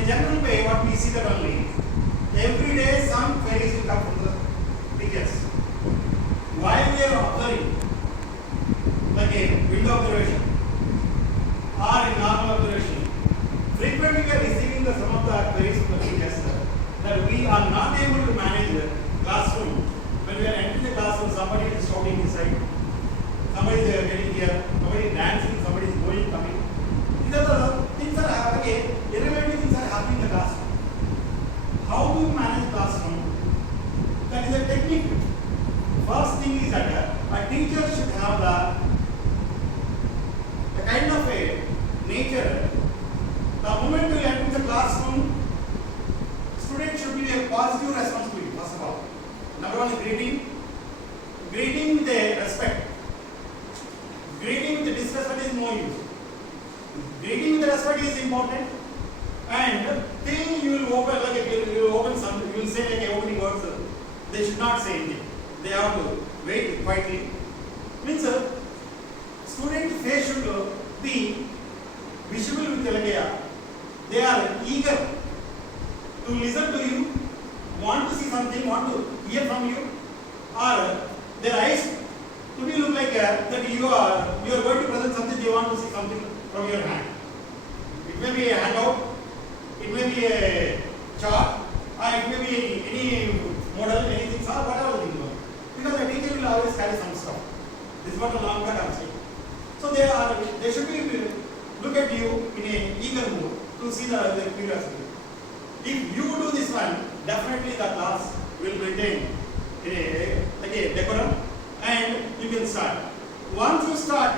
a general way, what we see that only, every day some queries will come from the teachers. While we are observing, like a window observation or a normal observation, frequently we are receiving some of the queries from the teachers that we are not able to manage the classroom. When we are entering the classroom, somebody is shouting inside, somebody is getting here, somebody is dancing, somebody is going, coming. These are the things that are happening, irrelevant things are happening in the classroom. How do you manage classroom? That is a technique. First thing is that a teacher should have the kind of a nature. The moment you enter the classroom, student should be a positive responsibility, first of all. Number one is greeting. Greeting with a respect. Greeting with the disrespect is no use. Greeting with the respect is important. And till you will open, like you will open some, you will say like a opening words, they should not say anything. They have to wait quietly. Means student face should be visible with the like they are eager to listen to you, want to see something, want to hear from you, or their eyes to be look like that you are going to present something, they want to see something from your hand. It may be a handout, it may be a chart, or it may be any model, anything, or whatever thing. Because the teacher will always carry some stuff. This is what a long cut I am saying. So they should be look at you in a eager mood to see the curiosity. If you do this one, definitely the class will maintain like a decorum, and you can start. Once you start,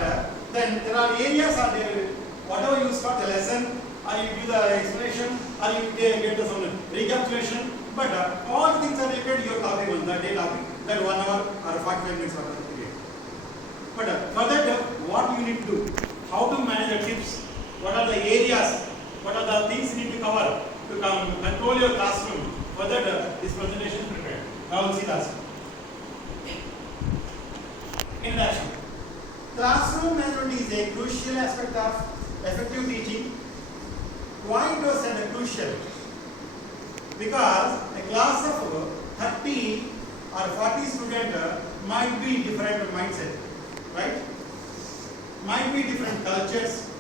then there are areas are there. Whatever you start the lesson, or you do the explanation, or you get the some recapitulation. But all things are related to your topic on the day topic, that 1 hour or 45 minutes of the period. But for that, what you need to do, how to manage the tips, what are the areas, what are the things you need to cover to control your classroom. For that, this presentation is prepared. Now we'll see that. Introduction. Classroom management is a crucial aspect of effective teaching. Why it was said crucial? Because a class of 30 or 40 students might be different mindset, right? Might be different cultures,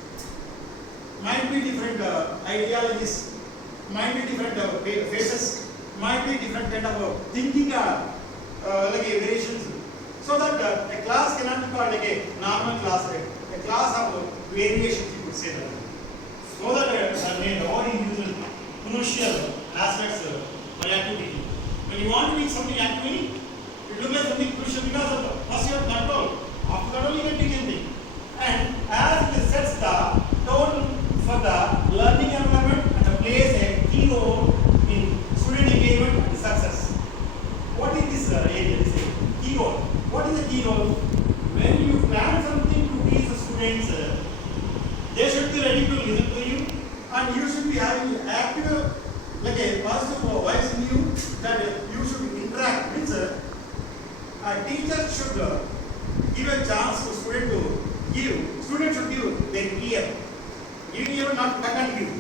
might be different ideologies, might be different faces, might be different kind of thinking like variations. So that a class cannot be called like a normal class, a class of variations, you could say that. So that the all individual crucial aspects for activity. When you want to teach something actively, it looks like something crucial because of first you have control. After that only you can teach anything. And as it sets the tone for the learning environment and plays a key role in student engagement and success. What is this area? This is key role. What is the key role? When you plan something to teach the students, they should be ready to listen to you, and you should be having active, like a positive voice in you, that you should interact. Means a teacher should give a chance to student to give. Student should give their ear. Giving ear, not cut and give.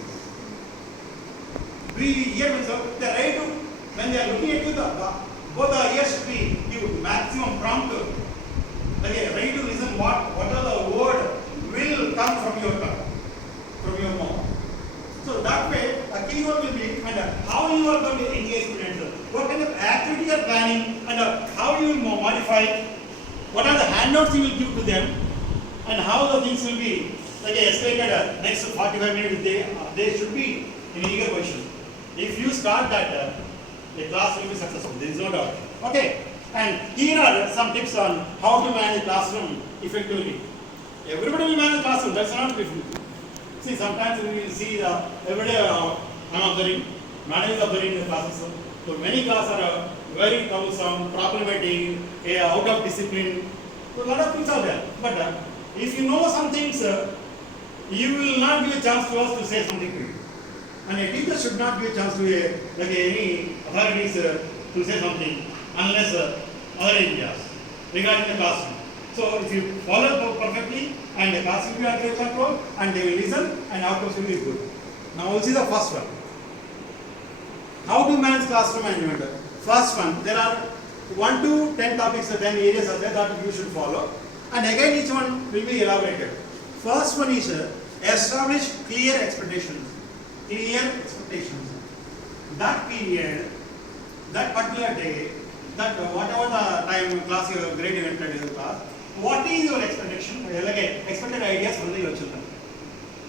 We hear means the right to, when they are looking at you, both the ears should be give maximum prompt. Like a ready to listen what are the word will come from your mouth. So that way, a key word will be and how you are going to engage students, what kind of activity you are planning, and how you will modify, what are the handouts you will give to them, and how the things will be like I explained next 45 minutes. They should be in eager position. If you start that, the class will be successful. There is no doubt. Okay. And here are some tips on how to manage classroom effectively. Everybody will manage classroom. That's not difficult. See, sometimes we will see every day I'm observing, managers observing the classes. So many classes are very troublesome, problematic, out of discipline. So a lot of things are there. But if you know some things, you will not give a chance to us to say something to you. And a teacher should not give a chance to like any authorities to say something unless other areas regarding the classroom. So if you follow perfectly, and the class will be under control, and they will listen, and outcomes will be good. Now we'll see the first one. How to manage classroom management? First one, there are 1 to 10 topics, 10 areas are there that you should follow. And again, each one will be elaborated. First one is establish clear expectations. Clear expectations. That period, that particular day, that whatever the time class your grade you entered in the class, what is your expectation? Like expected ideas from your children.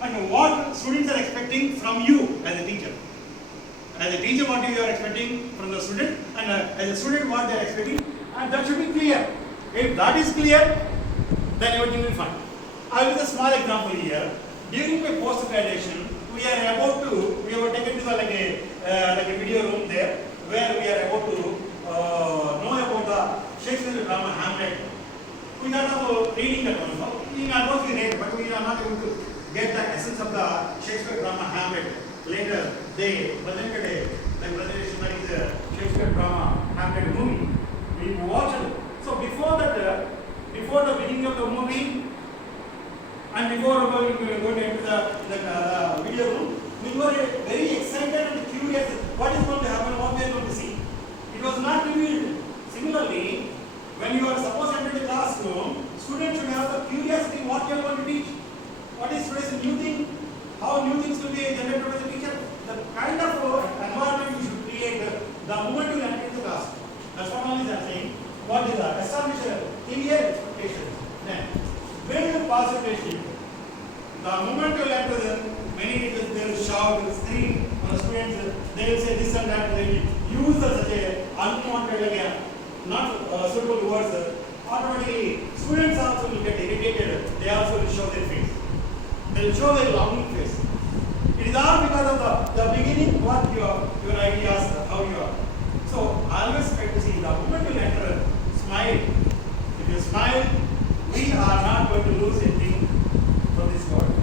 And what students are expecting from you as a teacher. As a teacher, what you are expecting from the student, and as a student, what they are expecting, and that should be clear. If that is clear, then everything will be fine. I will give a small example here. During my post-graduation, we were taken to the like a video room there, where we are about to know about the Shakespeare drama Hamlet. We are not reading that one. So in advance we read, but we are not able to get the essence of the Shakespeare drama Hamlet. Later, they presented a presentation like the Shakespeare drama Hamlet movie. We watched it. So before that, before the beginning of the movie, and before going into the video room, we were very excited and curious what is going to happen, what we are going to see. It was not revealed. Similarly, when you are supposed to enter the classroom, students should have the curiosity what you are going to teach. What is today's new thing? How new things will be generated by the teacher? The kind of environment you should create the moment you enter the classroom. That's what all is saying. What is that? Establish clear expectations. Then build positive relationship. The moment you enter them, many teachers they will shout, they will scream on the students, they will say this and that, they will use such a unwanted again, not suitable words. Automatically, students also will get irritated, they also will show their face. They will show their longing face. It is all because of the beginning, what your ideas, how you are. So, always try to see the moment you enter, smile. If you smile, we are not going to lose anything from this world.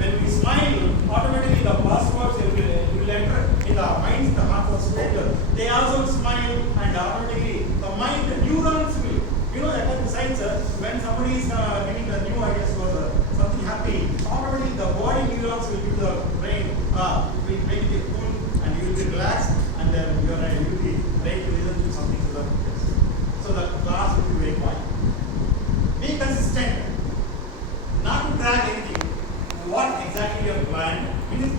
When we smile, automatically the passwords will enter in the minds, the hearts of students. They also smile, and automatically the mind, the neurons will. You know that in science, when somebody is giving the new ideas for something happy, automatically the body neurons will give the brain, will make it cool, and you will be relaxed, and then you will be ready to listen to something to the So the class will be very quiet. Be consistent, not to drag anything. What exactly you have planned? It is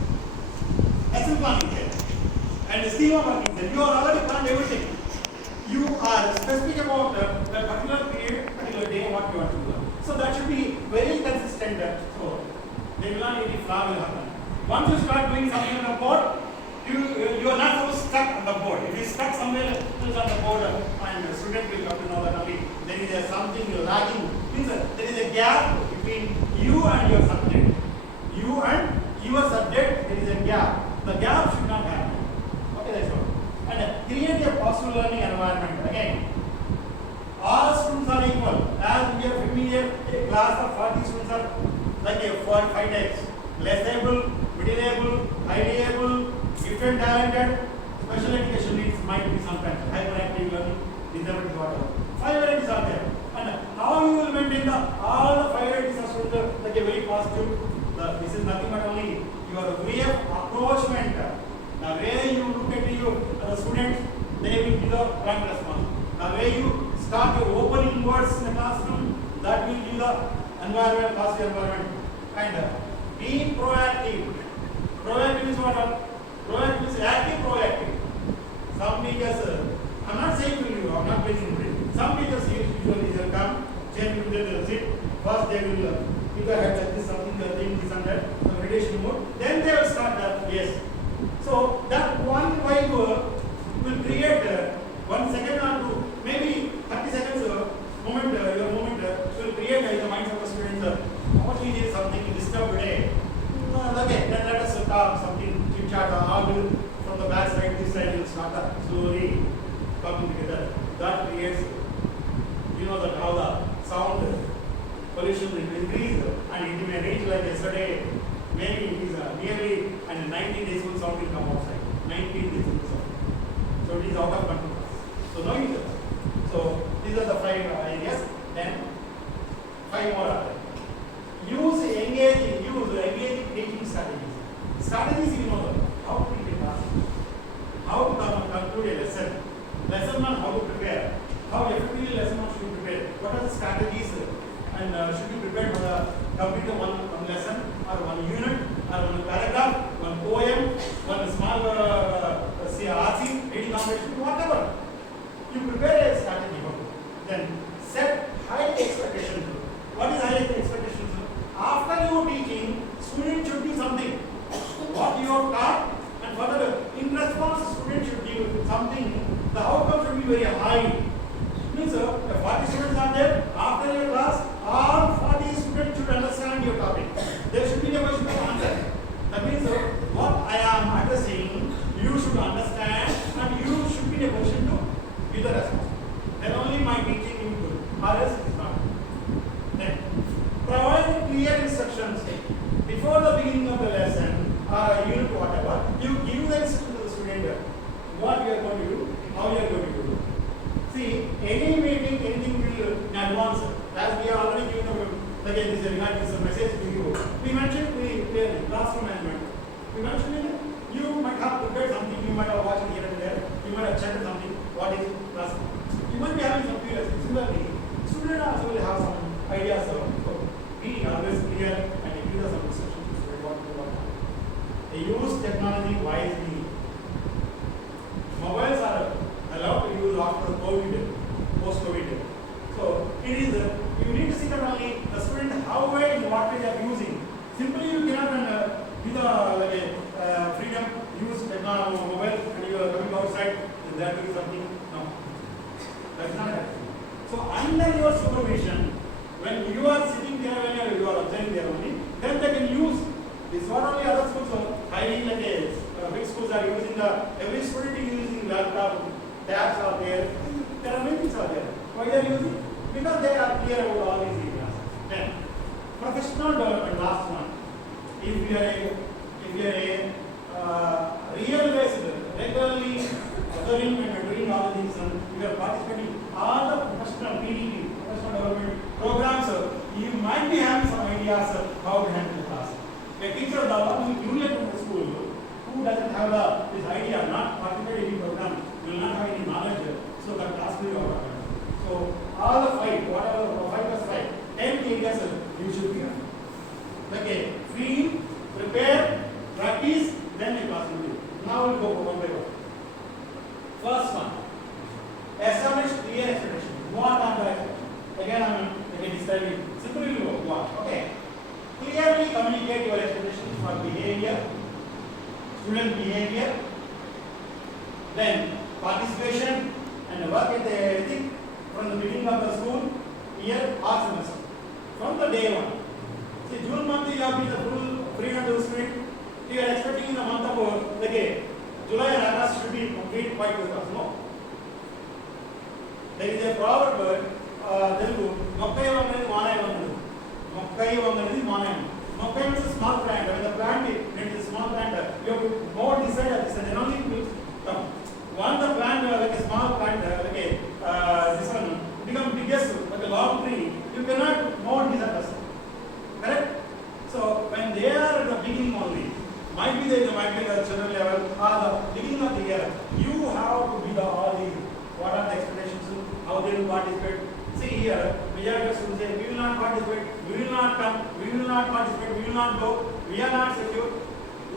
lesson planning there, and the schema working there. You are already planned everything. You are specific about the particular period, particular day, what you want to do. So that should be very consistent. So there will not any flaw will happen. Once you start doing something on the board, you are not so stuck on the board. If you stuck somewhere else on the board, and the student will come to know that only there is something lagging. Means there is a gap between you and your subject. You and your subject, there is a gap. The gap should not happen. Okay, that's all. And create a positive learning environment. Again, all students are equal. As we are familiar, a class of 40 students are like a 5 types. Less able, middle able, highly able, different talented, special education needs might be sometimes hyperactive learning, disability, whatever. 5 varieties are there. And how you will maintain all the 5 varieties are students like a very positive. This is nothing but only your way of approachment. The way you look at the students, they will give the right response. The way you start your opening words in the classroom, that will give the environment, positive environment. And be proactive. Proactive is what? Proactive is active, proactive. Some teachers, I'm not saying to you, I'm not placing it. Some teachers usually they come, change they will sit. First they will keep their head like this, something they are doing this and that, some meditation mode. Then they will start that, yes. So that one vibe will create 1 second or two, maybe 30 seconds moment, your moment will create in the minds of the students. What we need something disturbed today. Okay, then let us talk something, chit chat, argue from the back side, this side will start slowly coming together. That creates, you know, that how the sound pollution will increase, and it may reach like yesterday. Maybe it is nearly and 19 decibel sound will come outside. 19 decibel sound. So it is out of control. So knowing that. So these are the 5 areas. Then 5 more are there. Use engaging teaching strategies. Strategies, you know, how to teach a class, how conclude a lesson. Lesson on how to prepare. How effectively lesson on should be prepared. What are the strategies and should be prepared for the complete one lesson or one unit or one paragraph, one poem, one small say RC, reading competition, whatever. You prepare a strategy for it. Then set high expectations. What is high expectations? After your teaching, student should do something. What you have taught, and further in response, student should do something. The outcome should be very high. Means if 40 students are there, after your class, all 40 students should understand your topic. There should be a question to answer. That means what I am addressing, you should understand, and you should be in a position to give the response. Then only my teaching will be good. Or else it is not. Then provide clear instructions before the beginning of the lesson or unit whatever. You give the instruction to the student what you are going to do, how you are going to do. See, any meeting, anything will in advance. As we are already given again, this regarding this message to you. We mentioned clearly classroom management. We mentioned it. You might have prepared something. You might have watched here and there. You might have checked something. What is classroom? You might be having some curiosity. Similarly, students also will have some ideas of. So be always clear and give us some instructions to student what to do. They use technology wisely. Mobiles are allowed to use after COVID, post-COVID. So it is you need to see not only the student how well and what way they are using. Simply you cannot give the freedom use technology mobile and you are coming outside and they are doing something. No, that's not it. So under your supervision, when you are sitting there, when you are observing there only, then they can use. This not only other schools, highly big schools are using every student is using laptop. Tabs are there. There are many things are there. Why they are using? Because they are clear about all these areas. Then, professional development, last one. If you are a real based, regularly observing and doing all the things, and you are participating all the professional PDP, professional development programs, you might be having some ideas of how to handle the class. A teacher who junior to the school who doesn't have this idea, not participate in the program, will not have any knowledge, so that class will be over. So all the 5, whatever 5 plus 5, 10 areas you should be on. Okay, feel, prepare, practice, then the class will be. Now we'll go one by one. First one, establish clear expectations. What are the expectations? Again, I am describing. Simply we will go. What? Okay. Clearly communicate your expectations for behavior, student behavior, then participation and work at everything from the beginning of the school, year or semester. From the day one. See, June month you have been the full freedom to the student. You are expecting in the month of July and August should be complete quite with us. No. There is a proverb, Telugu, Mokkai vanganadi Manai vanganadi. Mokkai vanganadi Manai. Mokkai means a small plant. When the plant is a small plant, you have to more decide at this and then only will come. Once the plant, like a small plant, this one become biggest, like a long tree, you cannot more decide us. Correct? So when they are at the beginning only, might be the children level or the beginning of the year, you have to be the all these. What are the expectations? How they will participate? See here, majority of students say, we will not participate, we will not come, we will not participate, we will not go, we are not secure.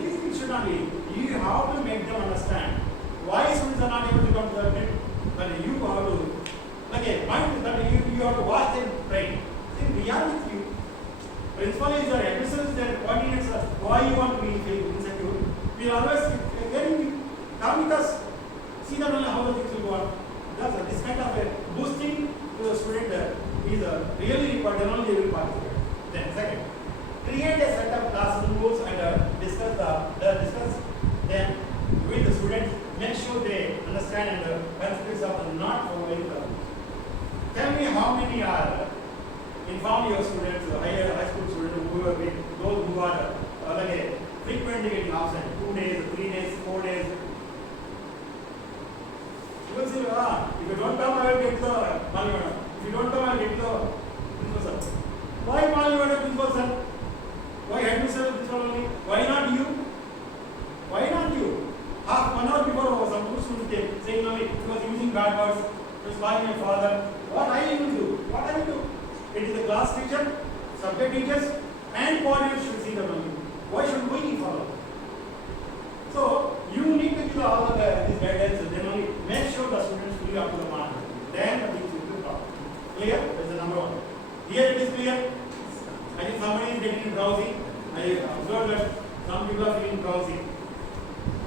These things should not be. You have to make them understand why students are not able to come to the trip. But you have to, mind that you have to watch them brain. See, we are with you. Principal is there, advisors there, coordinates are, why you want to be insecure. We are always come with us. See that only how the things will go on. This kind of a boosting to the student is really required, then only they will participate. Then second, create a set of classroom rules and discuss them with the students. Make sure they understand the benefits of not following the rules. Tell me how many are inform your students, high school students who have been those who are frequently getting absent, 2 days, 3 days, 4 days. You will say, if you don't come, I will get the Malivana. If you don't come, I will get the principal sir. Why Malivana principal sir? Why headmaster principal only? Why not you? Why not you? Half 1 hour before some students came saying, bad words, who is calling your father, what I will do? What I will do? It is the class teacher, subject teachers, and coordinators should see the money. Why should we follow? So you need to give all of these guidance, then only make sure the students fully up to the mark. Then the things will be proper. Clear? That is the number one. Here it is clear. I think somebody is getting drowsy. I observed that some people are feeling drowsy.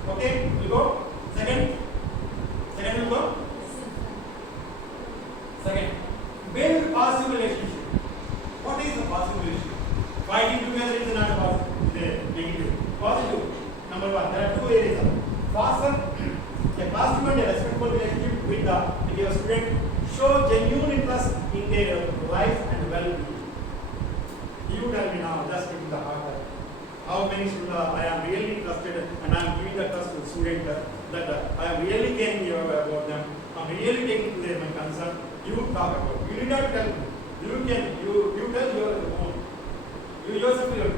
Okay, we'll go. Second will go. Second, build positive relationship. What is a positive relationship? Fighting together is not a positive, negative. Positive. Number one, there are two areas. Foster a positive and a respectful relationship with your student. Show genuine interest in their life and well-being. You tell me now, just give the heart. How many students I am really interested and I am giving the trust to the student that I am really caring about them. I am really taking to them my concern. You talk about. You need not tell me. You tell your own. You yourself will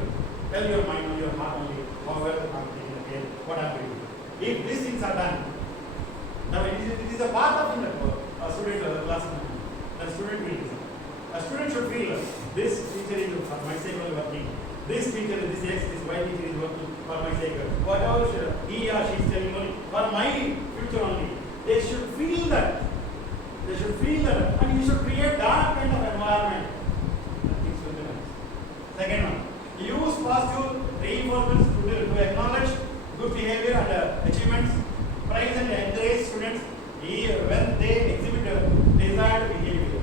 tell your mind or your heart only how well I am taking care, what I am doing. If these things are done, now it is a part of a student classroom. The student will listen. A student should feel this teacher is for my sake only working. This teacher, this X, this Y teacher is working for my sake. Whatever he or she is telling only for my future only. They should feel that. They should feel that, and you should create that kind of environment. Things will be nice. Second one, use positive reinforcements to acknowledge good behavior and achievements. Praise and encourage students when they exhibit desired behavior.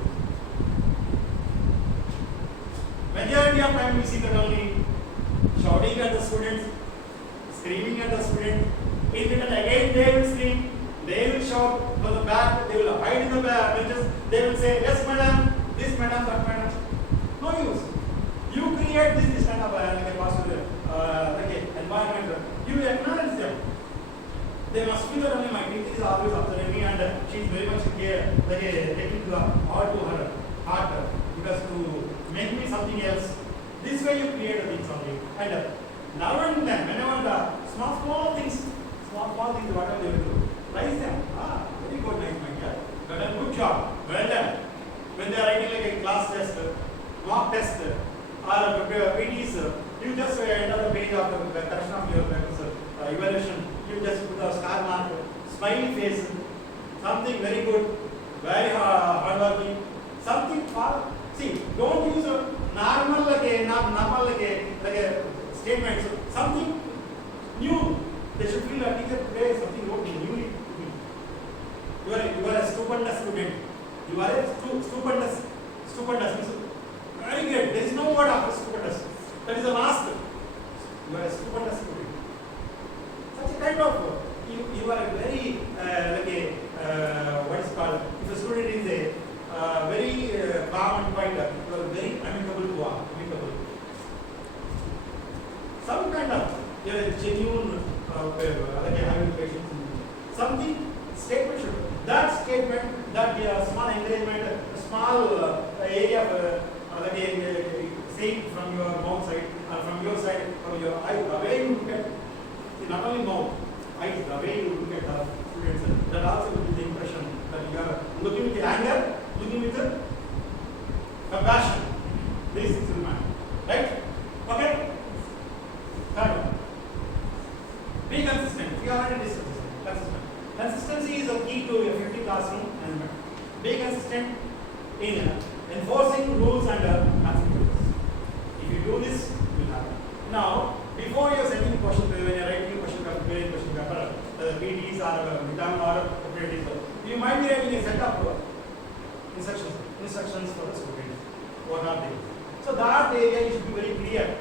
Majority of time we see that only shouting at the students, screaming at the students. In return again they will scream, they will shout from the back, they will hide in the benches, they will say, yes madam, this madam, that madam. No use. You create this kind of like a positive environment. You acknowledge them. They must feel that only my teacher is always observing me and she is very much care, taking to heart to her heart because to make me something else. This way you create a thing something. And now and then, whenever the small things, whatever they will do, praise them. Very good, nice, my dear. You have done good job. Well done. When they are writing like a class test, mock test, or PTs, you just enter the page of the correction of your evaluation. You just put a star mark, smiley face, something very good, very hardworking, something far. See, don't use a normal like a statement. Something new. They should feel a teacher today something wrote new to me. You are a stupendous student. You are a stupendous. Very good. There is no word after stupendous. That is a mask. You are a stupendous student. Such a kind of you are a very what is called, if a student is a very calm and quiet, you are very amicable. Some kind of genuine having patience. Something statement should. That statement, that small encouragement, a small area of saying from your mouth side, from your side, from your eye, the way you look at, not only mouth, eyes, the way you look at the students, that also will give the impression that you are looking with anger, looking with compassion. This is the man. Right? Okay? Third one. Be consistent. We already discussed this. Consistency is a key to effective classroom management. Be consistent in enforcing rules and consequences. If you do this, you will have it. Now, before you are sending question, when you are writing question paper, PDs or midterm or operatives, you might be writing a set of instructions for the students. What are they? So that area you should be very clear.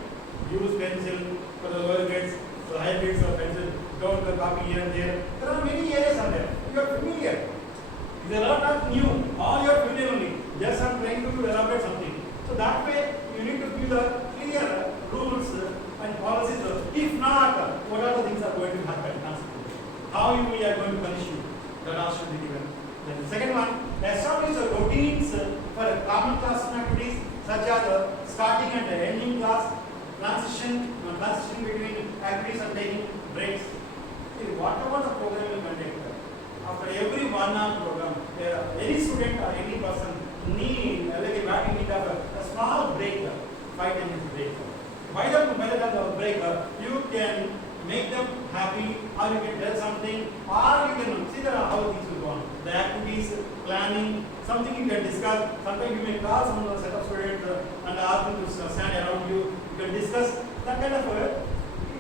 Use pencil for the lower grades, for the higher grades of pencil. Don't copy here and there. There are many areas are there. You are familiar. They are not new. All you are familiar only. Just I'm trying to elaborate something. So that way you need to give the clear rules and policies. If not, what are the things are going to happen? How we are going to punish you? That also should be given. Then the second one, establish routines for common classroom activities such as starting and ending class, transition between activities and taking breaks. See, whatever the program will conduct, after every 1 hour program, or you can tell something, or you can see that how things will go on. The activities, planning, something you can discuss. Sometimes you may call some set of students and ask them to stand around you. You can discuss that kind of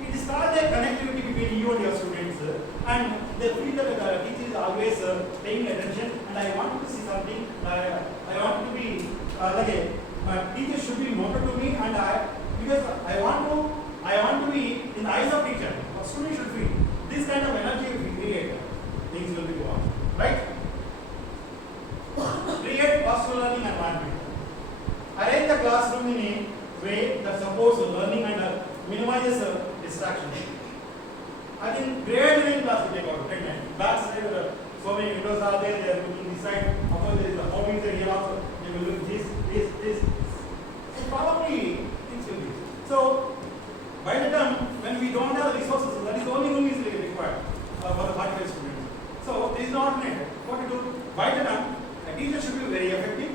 it is called a connectivity between you and your students, and they feel that the teacher is always paying attention, and I want to see something. I want to be like a teacher should be motivated to me, and because I want to be in the eyes of teacher. A student should feel this kind of energy will be created. Things will be go on, right? Create positive learning environment. Arrange the classroom in a way that supports learning and minimizes distraction. I think grade 9 class we take out, grade 9. Backside, so many windows are there, they are looking this side. Of course, there is the hobbies here also. They will look this. So probably things will be. So, by the time when we don't have resources, that is the only room is required for the 45 students. So, this is not alternate. What to do? By the time, a teacher should be very effective,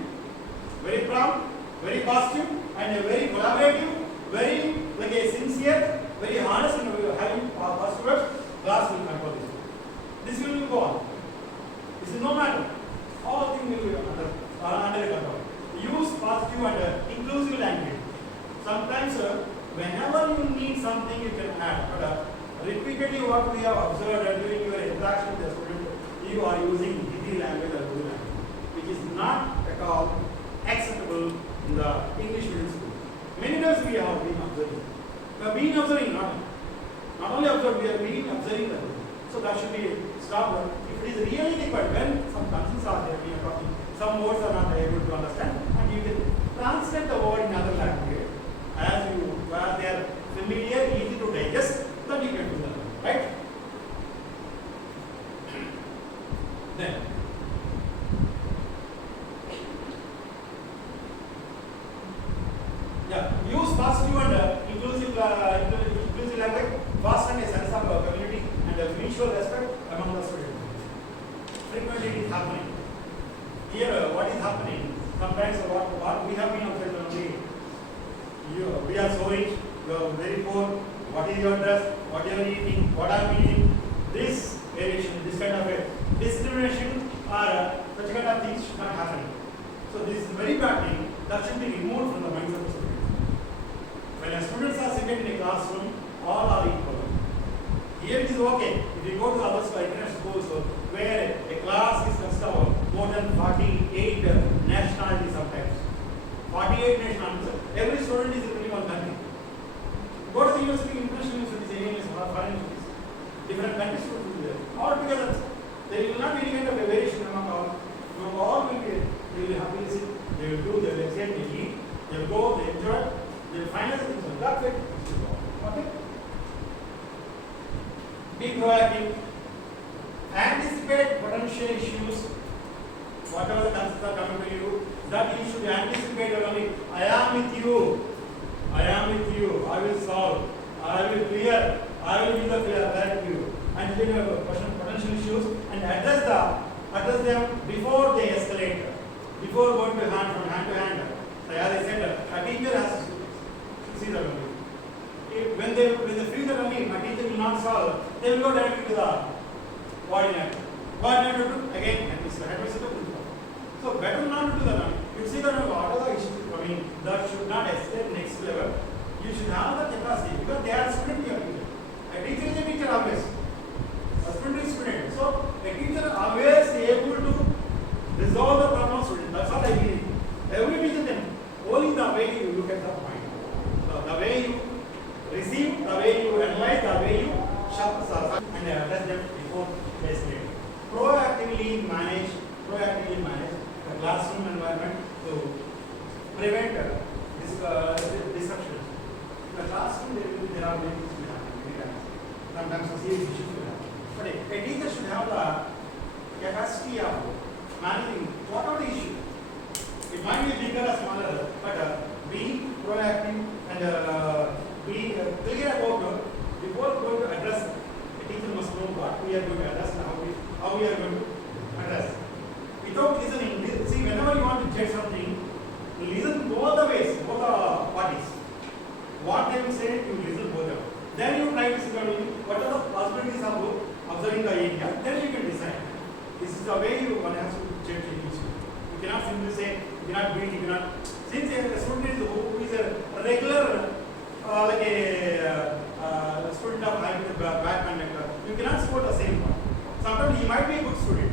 very prompt, very positive, and very collaborative, very like a sincere, very honest, and having positive words. Class will control this. This will go on. This is no matter. All things will be under control. Use positive and inclusive language. Sometimes, whenever you need something, you can add. But repeatedly, what we have observed during your interaction with the student, you are using Hindi language or Urdu language, which is not at all acceptable in the English medium school. Many times we have been observing. We have been observing, not only observed, we have been observing that. So that should be stopped. If it is really required, when some concerns are there, we are talking, some words are not able to understand, and you can translate the word in other language where they are familiar, easy to digest, then you can do that, right? Then, use positive and inclusive language, foster a sense of community and mutual respect among the students. Frequently it is happening. Here, what is happening? Sometimes what we have been observed only, we are so rich, you are very poor. What is your dress? What you are eating? What I am eating? This variation, this kind of a discrimination or such kind of things should not happen. So this is very bad thing that should be removed from the minds of the students. When the students are sitting in a classroom, all are equal. Here it is okay. If you go to other international schools where a class is consisted of more than 48 nationalities sometimes. 48 nationalities. Every student is in one country. Go to the university, international universities, Indian foreign universities. Different countries will be there. All together, there will not be any kind of a variation among all. You all will be, they will happy to sit, they will do, they will exchange, they will eat, they will go, they enjoy, they will finalize the things. That's it. Okay? Be proactive. Anticipate potential issues. Whatever the concerns are coming to you, that you should anticipate only. I am with you. I am with you. I will solve. I will clear. I will give the clarity to you. And then you have potential issues and address them before they escalate. Before going to hand from hand to hand. So as I said, a teacher has to see that only. When they feel that only my teacher will not solve, they will go directly to the coordinator. Coordinator to again headmaster. So better not to do that. You see that what are the issues coming that should not escalate next level. You should have the capacity because they are student here. A teacher is a teacher always. A student is student. So a teacher always able to resolve the problem of student. That's what I believe. Every teacher can. Only the way you look at the point. The way you receive, the way you analyze, the way you sharpen and address them before they escalate. Proactively manage the classroom environment to prevent disruptions. In the classroom, there are many things will happen many times. Sometimes serious issues will happen. But a teacher should have the capacity of managing whatever the issue. It might be bigger or smaller, but be proactive and be clear about before going to address. A teacher must know what we are going to address and how we are going to address. Without listening, see, whenever you want to check something, listen both the ways, both the parties. What they will say, you listen both of them. Then you try to see what are the possibilities of This is the way one has to judge any issue. You cannot simply say, you cannot beat, you cannot. Since a student is who is a regular, like a student of having a bad conductor, you cannot score the same one. Sometimes he might be a good student.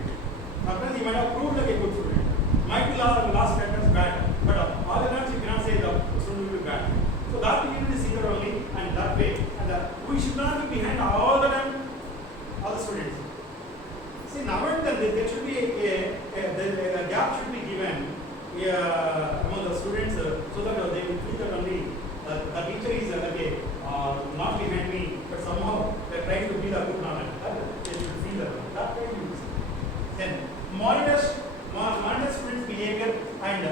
Sometimes he might have proved like a good student. Might be last attempts bad, but all the times you cannot say the student will be bad. So that we need to see that only, and that way, and we should not be behind all the time, all the students. See, now and then there should be a gap should be given among the students so that they will feel that only the teacher is not behind me, but somehow they are trying to be the good knowledge. They should feel that way you see. Then monitor students' behavior and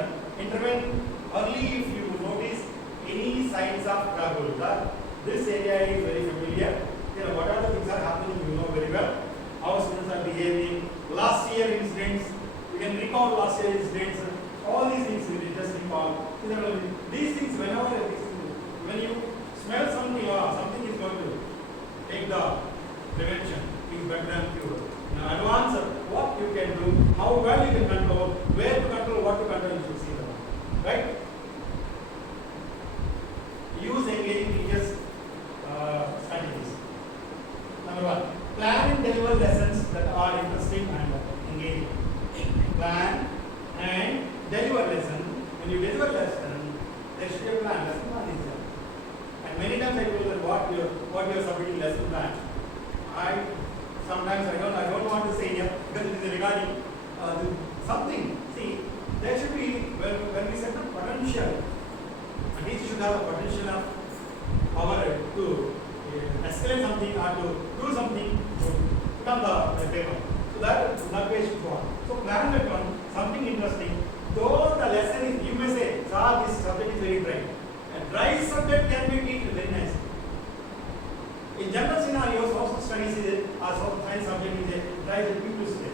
intervene early if you notice any signs of trouble. This area is very familiar. What are the things are happening, you know very well. How students are behaving, last year incidents, you can recall last year incidents, all these things you will just recall. These things, when you smell something or something is going to take the prevention, is better than cure. Now advance what you can do, how well you can control, where to control, what to control, you should see that. Right? Use engaging teachers strategies. Number one, plan and deliver lessons that are interesting and engaging. Plan and deliver lesson. When you deliver lesson, there should be a plan. Lesson plan is there. And many times I told that what you are submitting lesson plan. Sometimes I don't want to say here because it is regarding something. See, there should be when we set up potential, a teacher should have a potential of power to escalate something or to do something to put on the paper. So that way should go on. So plan that one, something interesting. Though the lesson is, you may say, sir, this subject is very dry. A dry subject can be taught very nice. In general scenarios, social studies is or social science subject is a dry subject to say.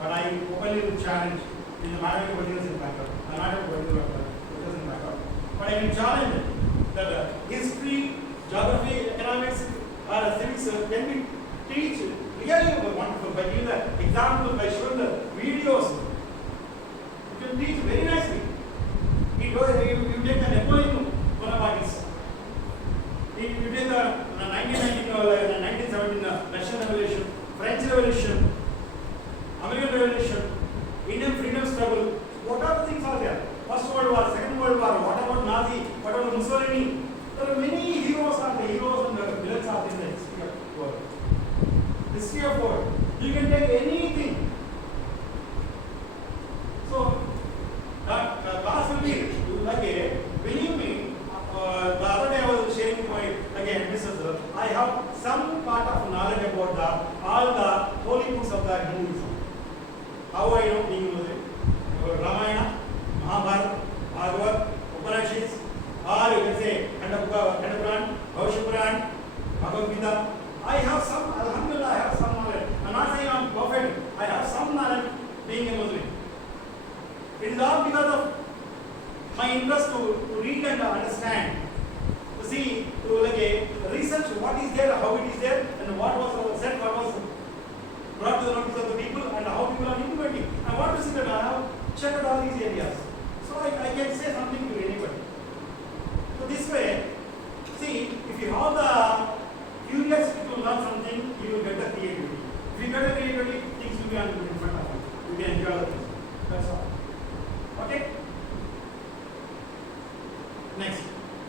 But I openly would challenge in the matter of what is in backup. The matter of what is in backup. But I can challenge that history, geography, economics, or civics can be teach really wonderful by giving the example, by showing the videos. You can teach very nicely. You take the Napoleon Bonaparte. You take the 1917 Russian Revolution, French Revolution, American Revolution, Indian freedom struggle. What are the things are there? First World War, Second World War, what about Nazi, what about Mussolini? There are many heroes and the villains are in the history of the world. History of the world. You can take anything. So, that class will be like believe me, the other day I was sharing my Mrs. I have some part of knowledge about all the holy books of the Hinduism. How I know being Muslim? Ramayana, Mahabharata, Bhagavad, Upanishads, or you can say Kandapuran, Bhavashyapuran, Bhagavad Gita. I have some, Alhamdulillah, I have some knowledge. I'm not saying I'm perfect. I have some knowledge being a Muslim. It is all because of my interest to read and understand, to see, to research what is there, how it is there, and what was said, what was brought to the notice of the people, and how people are implementing. I want to see that I have checked all these areas. So I can say something to anybody. So this way, see, if you have the curiosity to learn something, you will get the creativity. If you get the creativity, things will be in front of you. You can enjoy the things. That's all. Okay? Next,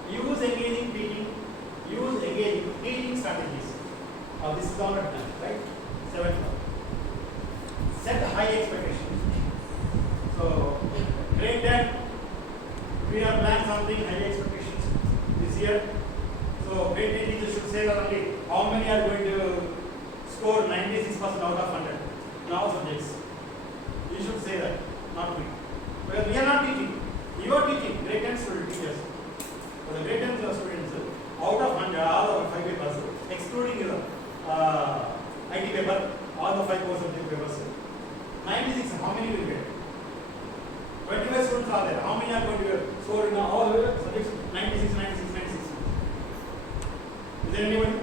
use engaging teaching strategies. This is already done, right? 7th one. Set high expectations. So, grade 10, we have planned something, high expectations this year. So, grade 10 teachers should say that only how many are going to score 96% out of 100 in all subjects. You should say that, not me. Because we are not teaching. You are teaching, grade 10 student teachers. For the grade 10 students, out of 100, all the 5 papers, excluding the IT paper, all the 5 core subject papers. 96, how many will get? 25 students are there. How many are going to score in all the subjects? 96, 96, 96. Is there anybody?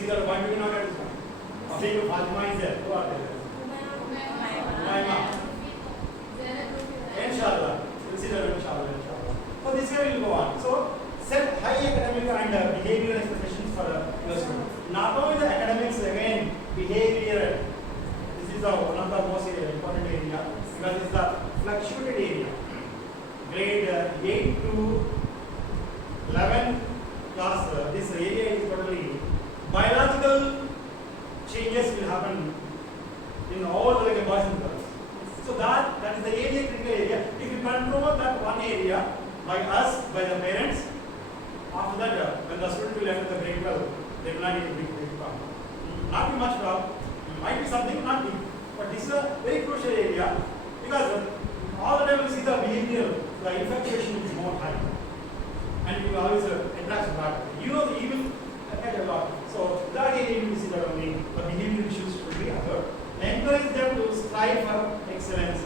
see that why do we not understand? Okay, Fatima is there. Who are there? Umayma. Inshallah. We'll see that inshallah. So this way we will go on. So set high academic and behavioral expectations for your students. Not only the academics, again behavior. This is one of the most important area because it's the fluctuated area. Grade 8 to 11 class. This area is totally biological changes will happen in all the boys and girls. So that is the area, critical area. If you control that one area by us, by the parents, after that when the student will enter the grade 12, they will not need a big problem. Not be much problem. Might be something, not big. But this is a very crucial area because all the time you see the behavior, the infatuation is more high. And you will always attract a lot. You know the evil attract a lot. So that area you will see that only the behavior issues should be covered. Encourage them to strive for excellence.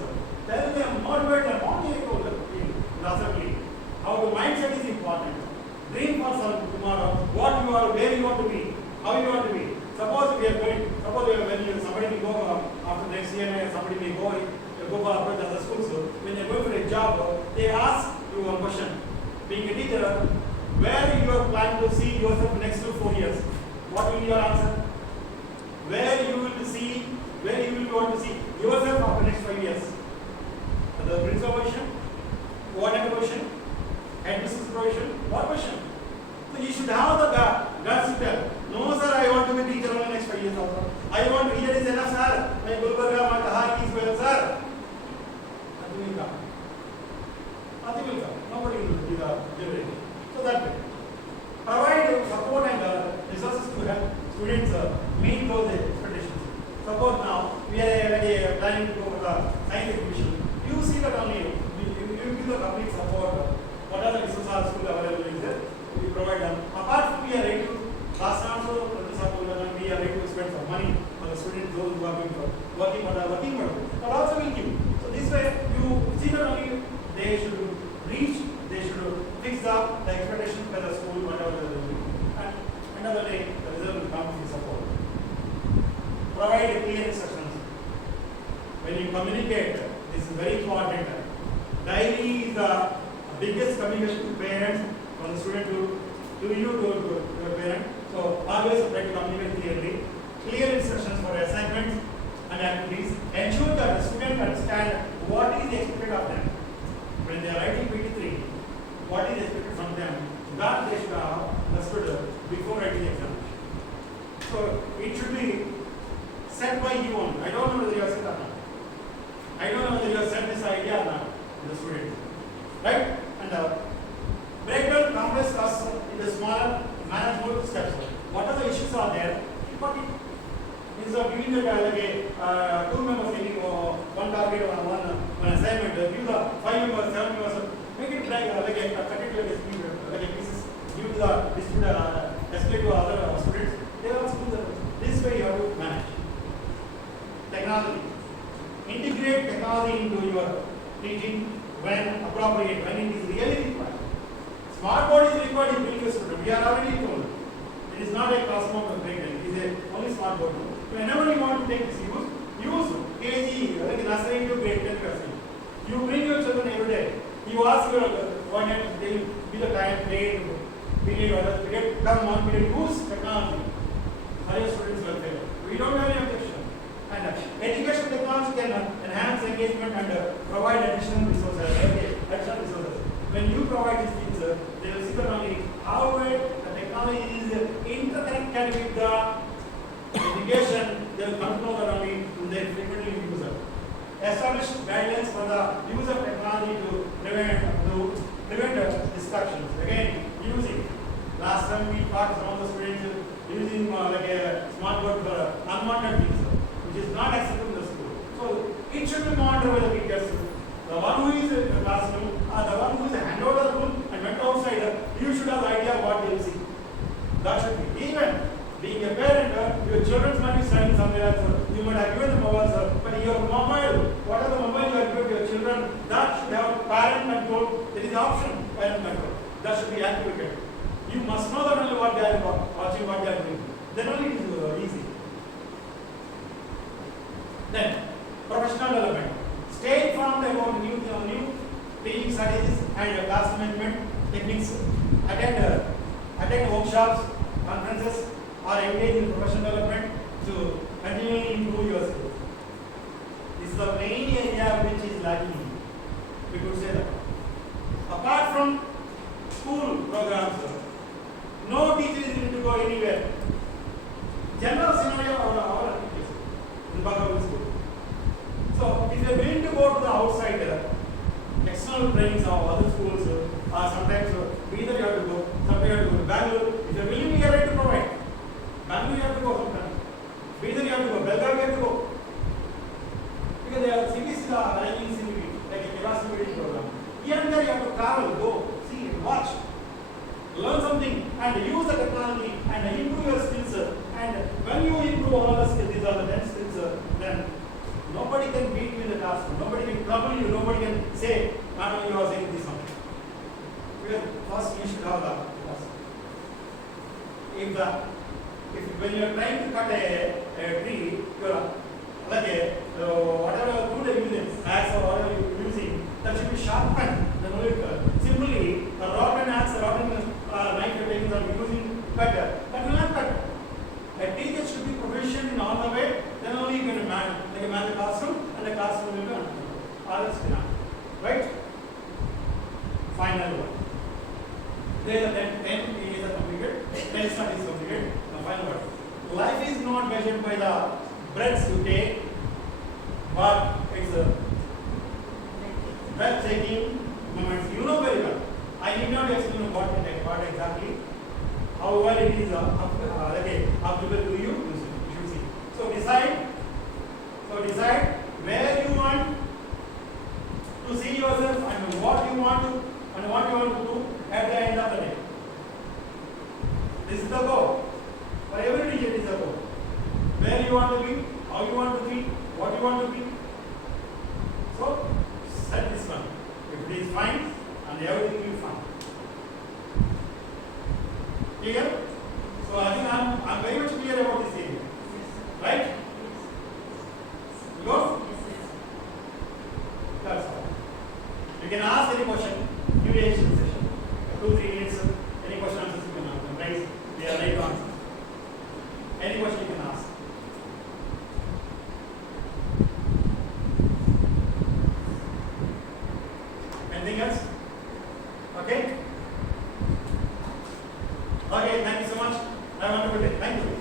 Tell them, motivate them, only philosophy. How the mindset is important. Dream for tomorrow, what you are, where you want to be, how you want to be. Suppose we are going, when somebody will go after next year, somebody may go for other schools. So when they are going for a job, they ask you one question. Being a teacher, where you are planning to see yourself next to 4 years? What will be your answer? Where you will see, where you will want to see yourself after next 5 years? The principal question, coordinator question, headmistress question, what question? So you should have the guts to tell. No sir, I want to be teacher only next 5 years also. I want to hear is enough sir. My Gulbarga, my Tahar is well sir. Nothing will come. Nothing will come. Nobody will be the generation. So that way. Provide support and resources to help students meet those expectations. Suppose now we are planning to go for the science exhibition. You see that only you give the complete support. What are the resources are school available is there? We provide them. Apart from we are ready to class also we are ready to spend some money for the students those who are working model. But also we give. So this way you see that only they should reach, they should fix up the expectations by the school, whatever they are doing. And another day the result will come with support. Provide clear instructions. When you communicate, this is very important. Daily is the biggest communication to parents, from the student to you to your parent. So always try to communicate clearly. Clear instructions for assignments and activities. Ensure that the student understand what is expected of them. When they are writing PT3, what is expected from them, that they should have understood before writing the examination. So it should be set by you only. I don't know whether you have set or not. I don't know whether you have set this idea or not to the students. Right? And break down complex tasks into smaller, manageable steps. What are the issues are there? But instead of giving two members taking one target or one assignment, give the 5 members, 7 members, make it like a particular pieces, give to the distributor, display to other students. They will also do that. This way you have to manage. Technology. Integrate technology into your teaching when appropriate, when it is really required. Smart board is required in previous student. We are already told. It is not a classroom of breakdown. It is only smart board. Whenever you want to take this use KG, like nursery to grade 10 class. You bring your children every day. You ask your coordinator, they will be the time, grade, period, or period, come one period, use technology for your students' welfare. We don't have any objection. And education technology can enhance engagement and provide additional resources. When you provide these things, they will see not only how the technology is interconnected with the education, they will control that only when they frequently use it. Establish guidelines for the use of technology to prevent distractions. Again, using. Last time we taught some of the students using like a smart board for unwanted things, which is not acceptable in the school. So it should be monitored by the teachers. The one who is in the classroom, the one who is handed over the room and went outside, you should have the idea of what they will see. That should be. Even being a parent, your children might be studying somewhere else. You might have given them mobiles, but your mobile, whatever mobile you have given to your children, that should have parent control. There is the option, parent control. That should be activated. You must know that only what they are watching, what they are doing. then only it is easy. Then, professional development. Stay informed about new teaching strategies and class management techniques. Attend workshops, conferences, or engage in professional development to continually improve your skills. This is the main area which is lacking. We could say that. Apart from school programs, no teacher is going to go anywhere. General scenario of our application in Bhagavad school. So, if you are willing to go to the outside, external trainings of other schools, sometimes either you have to go, sometimes you have to go to Bangalore. If you are willing, you are ready to provide. Bangalore you have to go sometimes. Either you have to go, Belgaum you have to go. Because they are CBC are arranging CBD, like a capacity building program. Here and there you have to travel, go, see, watch, learn something, and use the technology and improve your skills. And when you improve all the skills, these are the 10 skills, then nobody can beat you in the classroom, nobody can trouble you, nobody can say, madam, you are saying this one. Because first you should have the class. If when you are trying to cut a tree, you are like whatever tool you are using, axe or whatever you are using, that should be sharpened. Then only simply a rod and axe, a rod and knife you are taking are using better. That will not cut. A teacher should be proficient in all the way, then only you can man the classroom, and the classroom will be on. Others cannot. Right? Final one. There the 10 is completed, 10 studies completed. The final one. Life is not measured by the breaths you take, but it's a breathtaking moments. You know very well. I need not explain what exactly. However, it is applicable to you. You should see. So decide where you want to see yourself and what you want to do at the end of the day. This is the goal. For every teacher, it is a goal. Where you want to be, how you want to be, what you want to be. So set this one. If it is fine, and everything will be fine. Clear? So I think I'm very much clear about this area. Right? Go? That's all. You can ask any question. Q&A session. 2-3 minutes. Any question answers you can ask. Guys, they are ready to answer. Any question you can ask. Anything else? Okay? Okay, thank you so much. Have a wonderful day. Thank you.